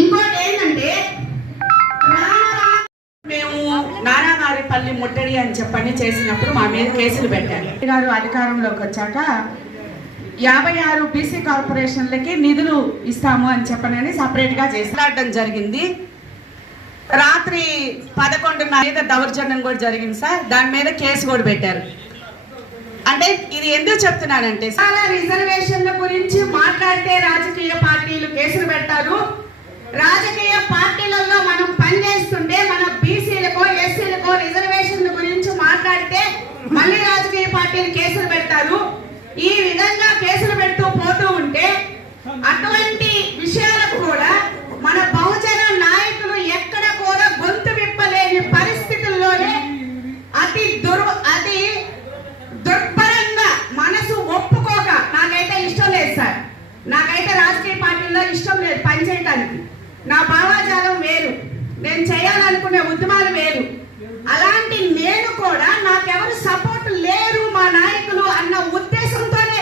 ఇంకోటి ఏంటంటే మేము నానావారిపల్లి ముట్టడి అని చెప్పని చేసినప్పుడు మా మీద కేసులు పెట్టారు. గారు అధికారంలోకి వచ్చాక యాభై ఆరు బీసీ కార్పొరేషన్లకి నిధులు ఇస్తాము అని చెప్పనని సపరేట్గా చేసినాడడం జరిగింది. రాత్రి పదకొండున్నర మీద దౌర్జన్యం కూడా జరిగింది సార్. దాని మీద కేసు కూడా పెట్టారు. అంటే ఇది ఎందుకు చెప్తున్నానంటే చాలా రిజర్వేషన్ల గురించి మాట్లాడితే రాజకీయ పార్టీలు కేసులు పెడతారు. రాజకీయ పార్టీలలో మనం పనిచేస్తుంటే మన బీసీలకో ఎస్సీలకో రిజర్వేషన్ల గురించి మాట్లాడితే మళ్ళీ రాజకీయ పార్టీలు కేసులు పెడతారు. ఈ విధంగా కేసులు పెడుతూ పోతూ ఉంటే అటువంటి విషయాలు చేయటానికి. నా భావాజాలం వేరు. నేను చేయాలనుకునే ఉద్యమాలు వేరు. అలాంటి నేను కూడా నాకెవరు సపోర్ట్ లేరు మా నాయకులు అన్న ఉద్దేశంతోనే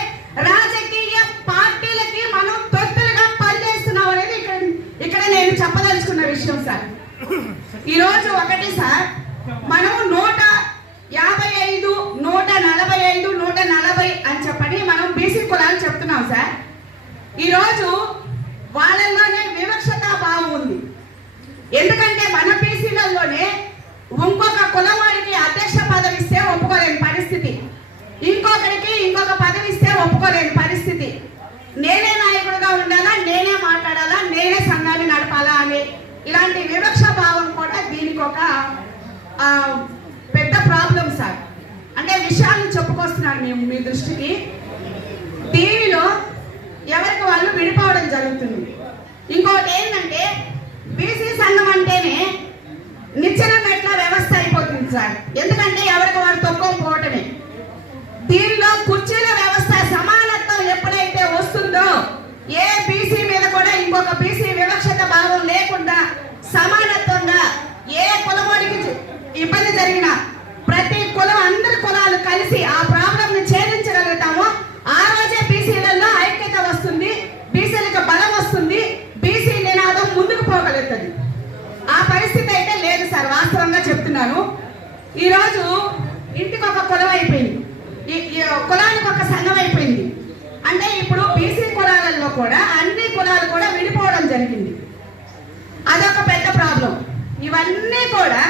రాజకీయ పార్టీలకి మనం తొత్తులుగా పనిచేస్తున్నాం అనేది ఇక్కడ ఇక్కడ నేను చెప్పదలుచుకున్న విషయం సార్. ఈరోజు ఒకటి సార్ మనం నూట యాభై ఐదు నూట నలభై ఐదు నూట నలభై అని చెప్పని మనం బీసీ కులాలు చెప్తున్నాం సార్ ఈరోజు వాళ్ళల్లోనే వివక్షతా భావం ఉంది ఎందుకంటే మన బీసీలలోనే ఇంకొక కులవాడికి అధ్యక్ష పదవి ఇస్తే ఒప్పుకోలేని పరిస్థితి ఇంకొకరికి ఇంకొక పదవి ఇస్తే ఒప్పుకోలేని పరిస్థితి. నేనే నాయకుడిగా ఉండాలా నేనే మాట్లాడాలా నేనే సంఘాన్ని నడపాలా అని ఇలాంటి వివక్ష భావం కూడా దీనికి ఒక పెద్ద ప్రాబ్లం సార్ అంటే విషయాలను చెప్పుకొస్తున్నాను మేము మీ దృష్టికి. టీవీలో ఎవరికి వాళ్ళు విడిపోవడం జరుగుతుంది. ఇంకోటి ఏంటంటే బీసీ సంఘం అంటేనే నిచ్చెన మెట్ల వ్యవస్థ అయిపోతుంది సార్ ఎందుకంటే ఎవరికి వాళ్ళు తొక్కోకపోవటమే ముందుకు ఆ పరిస్థితి అయితే లేదు సార్ వాస్తవంగా చెప్తున్నాను. ఈరోజు ఇంటికి ఒక కులం అయిపోయింది. ఈ- కులానికి ఒక సంఘం అయిపోయింది. అంటే ఇప్పుడు బీసీ కులాలలో కూడా అన్ని కులాలు కూడా విడిపోవడం జరిగింది. అదొక పెద్ద ప్రాబ్లం. ఇవన్నీ కూడా